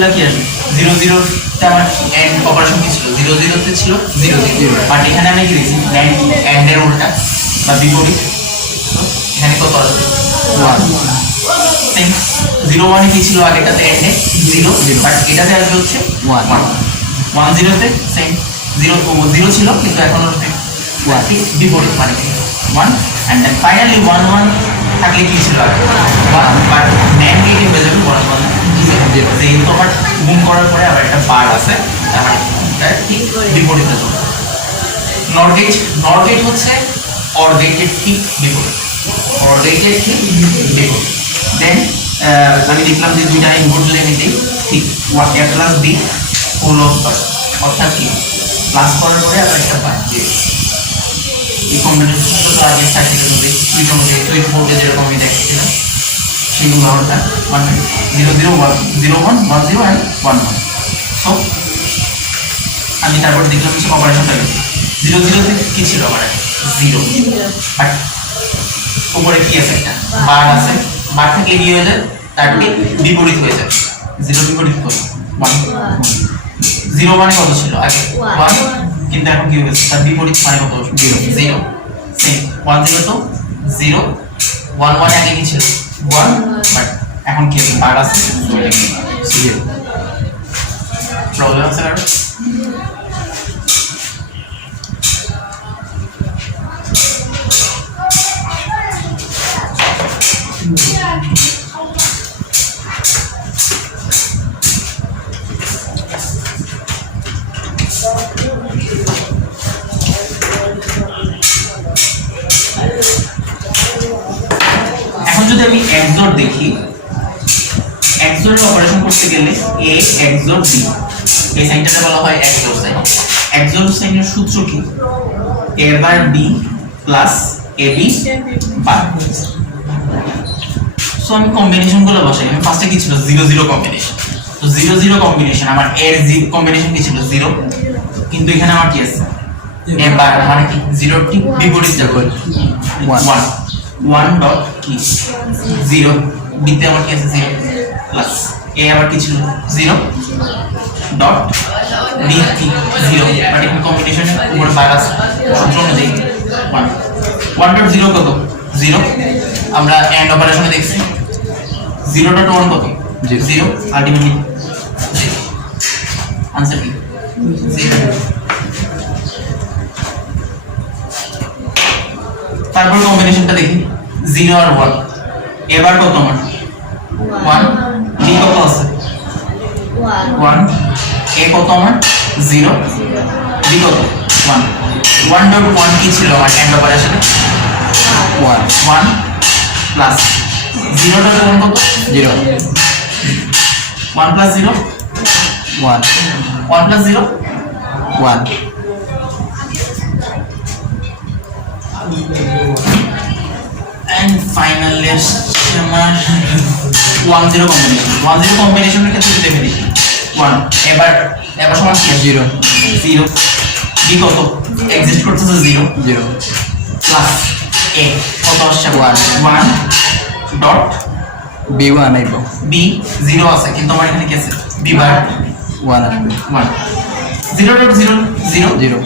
করলে কি আসবে 0 0 তে আমার এন্ড অপারেশন কি ছিল 0 0 তে ছিল 0 0 বাট এখানে আমি কি দিয়েছি এন্ড এর উল্টা বা বিপরীত এখানে কত আসবে 1 সেম 0 1 এ কি ছিল আগেটাতে এন্ডে 0 বাট এটাতে আসবে হচ্ছে 1 1 0 তে সেম 0 0 ছিল কিন্তু এখন হচ্ছে 1 বিপরীত মানে 1 and then finally 1 1 থাকলে কি ছিল 1 বাট NAND গেটে হয়ে যাবে 1 1 যেহেতু আমার গুণ করার পরে আবার একটা বার আছে তার মানে এটা ঠিক বিপরীত হবে নর গেট হচ্ছে অর গেটের ঠিক বিপরীত অর গেটের ঠিক বিপরীত দেন আমি দেখলাম যে দুইটা ইনপুট লিমিটে ঠিক a plus b whole of অর্থাৎ কি প্লাস করার পরে আবার একটা বার দিয়ে এই কম্বিনেশনটা তো আগে সার্কিটের মধ্যে সুইচ বোর্ডে যেরকম আমি দেখিয়েছিলাম সেগুলো অর্থাৎ 0 0 1 0 1 1 0 and 1 1 সো আমি তারপর দেখলাম যে অপারেশনটা 0 0 তে কি ছিল আমার 0 বাট উপরে কি আছে একটা বার আছে বার থেকে কি হয়ে যায় তার ঠিক বিপরীত হয়ে যায় 0 বিপরীত কত 1 0 মানে কত ছিল আগে 1 কিন্তু এখন কি হয়েছে তার বিপরীত মানে কত 0 0 সেম 1 0 তো 0 1 1 আগে কি ছিল 1 বাট এখন কি আছে বার আছে তো এটা কি 0 প্রবলেম আছে আর যদি আমি XOR দেখি XOR এর অপারেশন করতে গেলে A XOR B এই সাইনটাকে বলা হয় XOR সাইন XOR সাইনের সূত্র কি A bar B plus AB bar so আমি কম্বিনেশনগুলো বসাই আমি ফার্স্টে কি ছিল 0 0 কম্বিনেশন তো 0 0 কম্বিনেশন আমার এর কম্বিনেশন কি ছিল 0 কিন্তু এখানে আমার কি আছে A বার মানে কি 0 টি বিপরীত যাবে 1 1 ডট কি 0 বিতে আমার কি আছে 0 প্লাস a আবার কি ছিল 0 ডট b কি 0 মানে কম্বিনেশনের উপরে বার আছে সূত্র অনুযায়ী 1 1 ডট 0 কত 0 আমরা এন্ড অপারেশনে দেখছি 0 ডট 1 কত 0 আলটিমেটলি आंसर কি 0 তারপর কম্বিনেশনটা দেখি 0 আর 1 এবার কত আমার 1 বি কত আছে 1 এ কত আমার 0 বি কত 1 1 ডট 1 কি ছিল আমার এন্ড অপারেশনে 1 1 প্লাস 0 ডট 1 কত 0 1 প্লাস 0 1 1 প্লাস 0 1 and finally আমার 1 0 কম্বিনেশনের ক্ষেত্রে যদি আমি দেখি 1 এবার সমান কি 0 0 বি কত এক্সিস্ট করতেছে 0 0 প্লাস a কত আসছে 1 ডট b1 আইবো b 0 আছে কিন্তু আমার এখানে কি আছে b বার 1 আসবে 1 0 ডট 0 0 0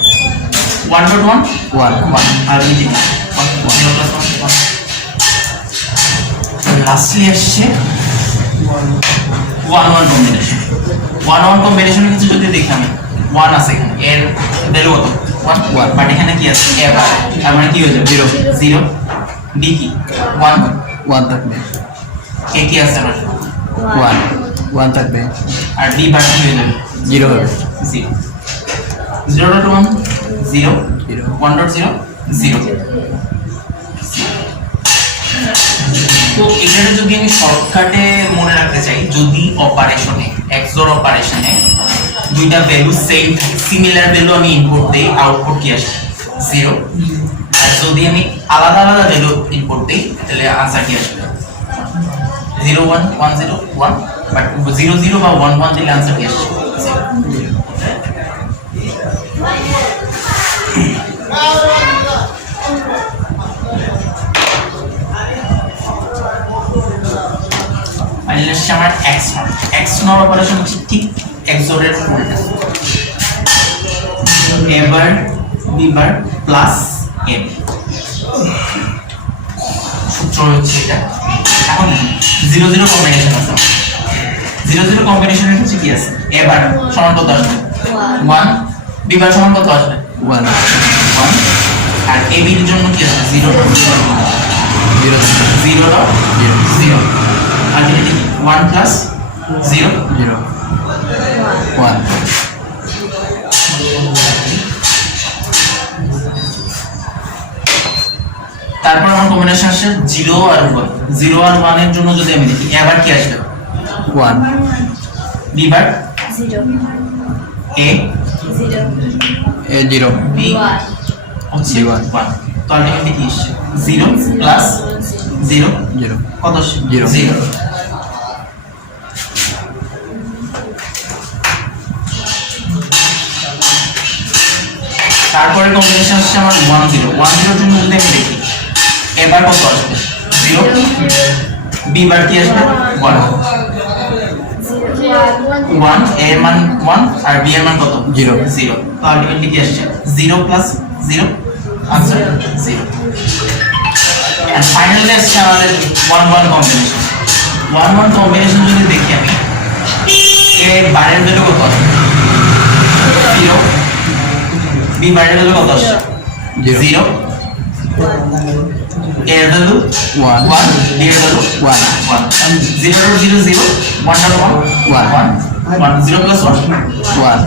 1 ডট 1 1 আর এই যে 1 0 প্লাস 1 লাস্টলি আসছে 1 1 কম্বিনেশন 1 1 কম্বিনেশনের কিছু যদি দেখি আমি 1 আছে এখানে এর ভ্যালু কত 1 বাট এখানে কি আছে a বার তার মানে কি হয়ে যাবে 0 0 b কি 1 1 থাকবে a কি আছে আমার 1 1 থাকবে আর b বার কি হয়ে যাবে 0 হবে 0 0 ডট 1 0 1 ডট 0 0 তো এখানে যদি আমি শর্টকাটে মনে রাখতে চাই যদি অপারেশনে XOR অপারেশনে দুইটা ভ্যালু সেম থাকে সিমিলার ভ্যালু আমি ইনপুট দেই আউটপুট কি আসে 0 আর যদি আমি আলাদা আলাদা ভ্যালু ইনপুট দেই তাহলে आंसर কি আসবে 0 1 1 0 1 বাট 0 0 বা 1 1 দিলে आंसर কি আসবে 0 ফাইনালি আসছে আমার x not. X not operation হচ্ছে ঠিক এক্সোরের উল্টা, এ বার বি বার প্লাস এ, সূত্র হচ্ছে এটা। এখন 0 0 কম্বিনেশন আছে, 0 0 কম্বিনেশনের হচ্ছে কি আছে, এ বার সমান কত আসবে 1, বি বার সমান কত আসবে 1 আর এ বির জন্য কি আছে 0 0 0 0 আলটিমেটলি 1 প্লাস 0 0 1 তারপর আমার কম্বিনেশন আসছে 0 আর 1, 0 আর 1 এর জন্য যদি আমি দেখি এবার কি আসবে 1 B bar 0 A 0 A 0 B 1 হচ্ছে B1 1, তো আলটিমেটলি কি আসছে 0 প্লাস 0 0 কত আসছে 0 0। তারপরে কম্বিনেশন আসছে আমার 1 0, 1 0 এর জন্য যদি আমি দেখি এবার কত আসবে 0, বি বার কি আসবে 1, 1 এ এর মান 1 আর বি এর মান কত 0 0, তো আলটিমেটলি কি আসছে 0 প্লাস 0 আনসার 0। এন্ড ফাইনালি আসছে আমাদের 1 1 কম্বিনেশন। 1 1 কম্বিনেশন যদি দেখি আমি এ বারের ভ্যালু কত আসবে 0, বি বারের ভ্যালু কত আসছে 0, এ এর ভ্যালু 1 1, বি এর ভ্যালু 1 1, 0 0 0 1 1 1 1 0 plus 1 1